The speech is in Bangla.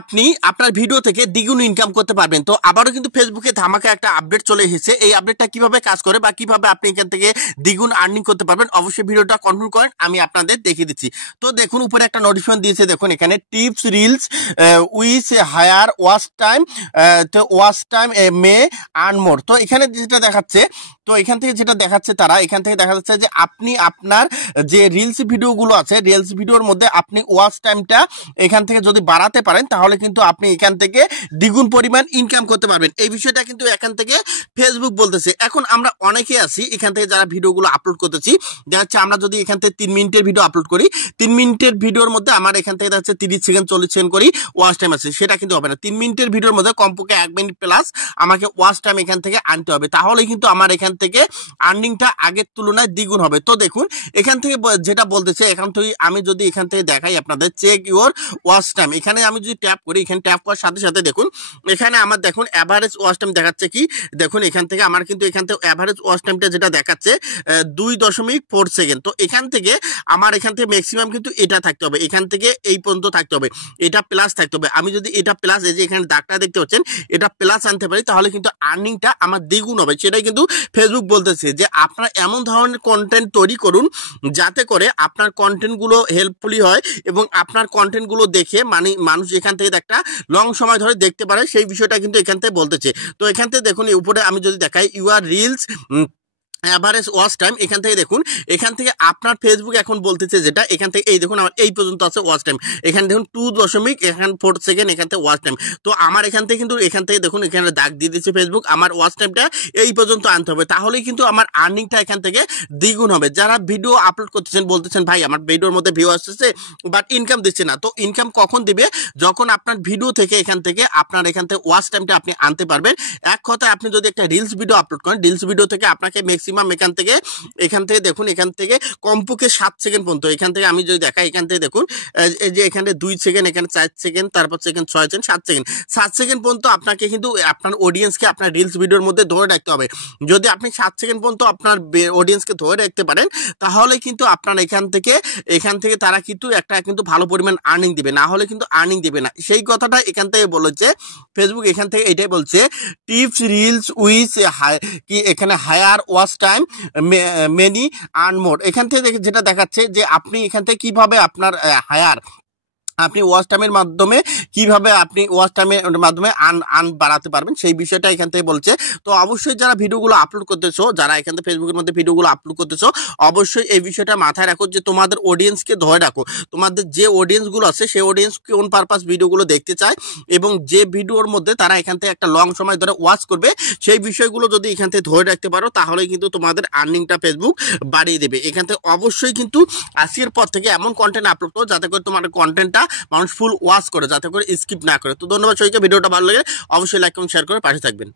আপনি আপনার ভিডিও থেকে দ্বিগুণ ইনকাম করতে পারবেন। তো আবারও কিন্তু ফেসবুকে ধামাকা একটা আপডেট চলে এসেছে। এই আপডেটটা কিভাবে কাজ করে বা কিভাবে আপনি এখান থেকে দ্বিগুণ আর্নিং করতে পারবেন, অবশ্যই ভিডিওটা কন্টিনিউ করেন, আমি আপনাদের দেখিয়ে দিচ্ছি। তো দেখুন উপরে একটা নোটিফিকেশন দিয়েছে, দেখুন এখানে tips reels with higher watch time, তো watch time may earn more. তো এখানে যেটা দেখাচ্ছে, তো এখান থেকে যেটা দেখাচ্ছে তারা এখান থেকে দেখা যাচ্ছে যে আপনি আপনার যে রিলস ভিডিওগুলো আছে, রিলস ভিডিওর মধ্যে আপনি ওয়াচ টাইমটা এখান থেকে যদি বাড়াতে পারেন তাহলে কিন্তু আপনি এখান থেকে দ্বিগুণ পরিমাণ ইনকাম করতে পারবেন। এই বিষয়টা কিন্তু এখান থেকে ফেসবুক বলতেছে। এখন আমরা অনেকে আছি এখান থেকে যারা ভিডিওগুলো আপলোড করতেছি, দেখা যাচ্ছে আমরা যদি এখান থেকে 3 মিনিটের ভিডিও আপলোড করি, 3 মিনিটের ভিডিওর মধ্যে আমার এখান থেকে দেখা যাচ্ছে 30 সেকেন্ড 40 সেকেন্ড করি ওয়াচ টাইম আছে, সেটা কিন্তু হবে না। 3 মিনিটের ভিডিওর মধ্যে কমপক্ষে 1 মিনিট প্লাস আমাকে ওয়াচ টাইম এখান থেকে আনতে হবে, তাহলে কিন্তু আমার এখান থেকে আর্নিংটা আগের তুলনায় দ্বিগুণ হবে। তো দেখুন এখান থেকে যেটা বলতেছে, এখান থেকে আমি যদি এখান থেকে দেখাই আপনাদের চেক ইউর ওয়াচ টাইম, এখানে আমি যদি ট্যাপ করি, এখানে ট্যাপ করার সাথে সাথে দেখুন এখানে আমার দেখুন অ্যাভারেজ ওয়াচ টাইম দেখাচ্ছে কি, দেখুন এখান থেকে আমার কিন্তু এখান থেকে অ্যাভারেজ ওয়াচ টাইমটা যেটা দেখাচ্ছে 2.4 সেকেন্ড। তো এখান থেকে আমার এখান থেকে ম্যাক্সিমাম কিন্তু এটা থাকতে হবে, এখান থেকে এই পর্যন্ত থাকতে হবে, এটা প্লাস থাকতে হবে। আমি যদি এটা প্লাস, এই যে এখানে দাগটা দেখতে পাচ্ছেন, এটা প্লাস আনতে পারি তাহলে কিন্তু আর্নিংটা আমার দ্বিগুণ হবে। সেটাই কিন্তু ফেসবুক বলতেছে যে আপনারা এমন ধরনের কন্টেন্ট তৈরি করুন যাতে করে আপনার কন্টেন্টগুলো হেল্পফুলি হয় এবং আপনার কন্টেন্টগুলো দেখে মানুষ এখান থেকে একটা লং সময় ধরে দেখতে পারে, সেই বিষয়টা কিন্তু এখান থেকে বলতেছে। তো এখান থেকে দেখুন উপরে আমি যদি দেখাই your reels average watch time, এখান থেকে দেখুন এখান থেকে আপনার ফেসবুক এখন বলতেছে যেটা, এখান থেকে এই দেখুন আমার এই পর্যন্ত আছে ওয়াচ টাইম, এখানে দেখুন 2.4 সেকেন্ড এখান থেকে ওয়াচ টাইম। তো আমার এখান থেকে কিন্তু এখান থেকে দেখুন এখানে দাগ দিয়ে দিচ্ছে ফেসবুক, আমার ওয়াচ টাইমটা এই পর্যন্ত আনতে হবে, তাহলেই কিন্তু আমার আর্নিংটা এখান থেকে দ্বিগুণ হবে। যারা ভিডিও আপলোড করতেছেন বলতেছেন ভাই আমার ভিডিওর মধ্যে ভিউ আসতেছে বাট ইনকাম দিচ্ছে না, তো ইনকাম কখন দিবে? যখন আপনার ভিডিও থেকে এখান থেকে ওয়াচ টাইমটা আপনি আনতে পারবেন। এক কথায় আপনি যদি একটা রিলস ভিডিও আপলোড করেন, রিলস ভিডিও থেকে আপনাকে এখান থেকে দেখুন এখান থেকে কমপক্ষে 7 সেকেন্ড পর্যন্ত, এখান থেকে আমি যদি দেখাই এখান থেকে দেখুন এই যে এখানে 2 সেকেন্ড, এখানে 4 সেকেন্ড, তারপর সেকেন্ড 6 সেকেন্ড 7 সেকেন্ড পর্যন্ত আপনাকে কিন্তু আপনার অডিয়েন্সকে আপনার রিলস ভিডিওর মধ্যে ধরে রাখতে হবে। যদি আপনি 7 সেকেন্ড পর্যন্ত আপনার অডিয়েন্সকে ধরে রাখতে পারেন তাহলে কিন্তু আপনার এখান থেকে তারা কিন্তু ভালো পরিমাণ আর্নিং দিবে, না হলে কিন্তু আর্নিং দিবে না। সেই কথাটা এখান থেকে বলেছে ফেসবুক, এখান থেকে এটাই বলছে টিপস রিলস উইথ কি এখানে higher watch time many earn more. এখান থেকে যেটা দেখাচ্ছে যে আপনি এখান থেকে কিভাবে আপনার আপনি ওয়াচ টাইমের মাধ্যমে আর্ন বাড়াতে পারবেন, সেই বিষয়টা এখান থেকে বলছে। তো অবশ্যই যারা ভিডিওগুলো আপলোড করতেছো, যারা এখান থেকে ফেসবুকের মধ্যে ভিডিওগুলো আপলোড করতেছো, অবশ্যই এই বিষয়টা মাথায় রাখো যে তোমাদের অডিয়েন্সকে ধরে রাখো। তোমাদের যে অডিয়েন্সগুলো আছে সেই অডিয়েন্স কোন পারপাস ভিডিওগুলো দেখতে চায় এবং যে ভিডিওর মধ্যে তারা এখান থেকে একটা লং সময় ধরে ওয়াচ করবে, সেই বিষয়গুলো যদি এখান থেকে ধরে রাখতে পারো তাহলে কিন্তু তোমাদের আর্নিংটা ফেসবুক বাড়িয়ে দেবে। এখান থেকে অবশ্যই কিন্তু আজকের পর থেকে এমন কন্টেন্ট আপলোড করো যাতে করে তোমার কন্টেন্টটা মানুষ ফুল ওয়াচ করে, যাতে করে স্কিপ না করে। তো ধন্যবাদ সবাইকে, ভিডিওটা ভালো লাগে অবশ্যই লাইক কমেন্ট শেয়ার করে পাশে থাকবেন।